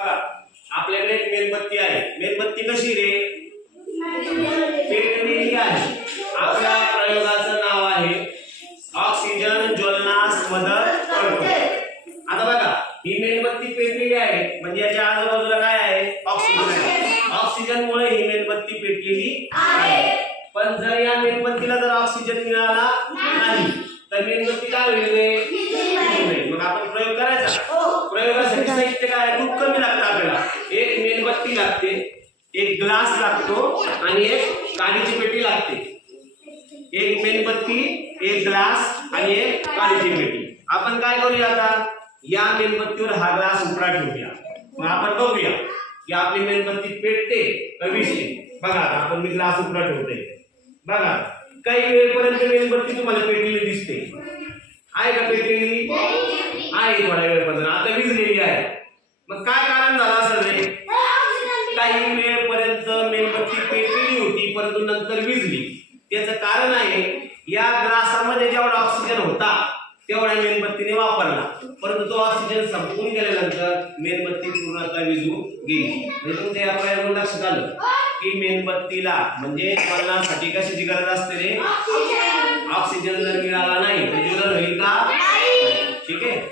बघा आपल्याकडे एक मेणबत्ती आहे. मेणबत्ती कशी रे? पेटलेली आहे. आपल्या प्रयोगाचं नाव आहे ऑक्सिजन ज्वलनास मदत करतो. आता बघा ही मेणबत्ती पेटलेली आहे. म्हणजे याच्या आजूबाजूला काय आहे? ऑक्सिजन आहे. ऑक्सिजन मुळे ही मेणबत्ती पेटलेली आहे. पण जर या मेणबत्तीला जर ऑक्सिजन मिळाला नाही तर मेणबत्ती काय होईल. मग आपण प्रयोग करायचा. प्रयोगासाठी साहित्य काय आहे? खूप कमी लागतं आपल्याला एक मेणबत्ती लागते एक ग्लास लागतो आणि एक काडीची पेटी लागते. एक मेणबत्ती एक ग्लास आणि एक काडीची पेटी. आपण काय करूया आता? या मेणबत्तीवर हा ग्लास उपरा ठेवूया. मग आपण बघूया की आपली मेणबत्ती पेटते का बघा आता आपण मी ग्लास उपरा ठेवतोय. बघा काही वेळपर्यंत मेणबत्ती तुम्हाला पेटलेली दिसते. आहे का पेटलेली? आहे थोड्या वेळपर्यंत परंतु नंतर विजली. त्याचं कारण आहे या ग्लासामध्ये जेवढा ऑक्सिजन होता तेवढा मेणबत्तीने वापरला. परंतु तो ऑक्सिजन संपून गेल्यानंतर मेणबत्ती पूर्णतः विझून गेली. म्हणजे तुमच्या या लक्षात आलं की मेणबत्तीला म्हणजे ज्वलनासाठी कशाची गरज असते रे? ऑक्सिजन जर मिळाला नाही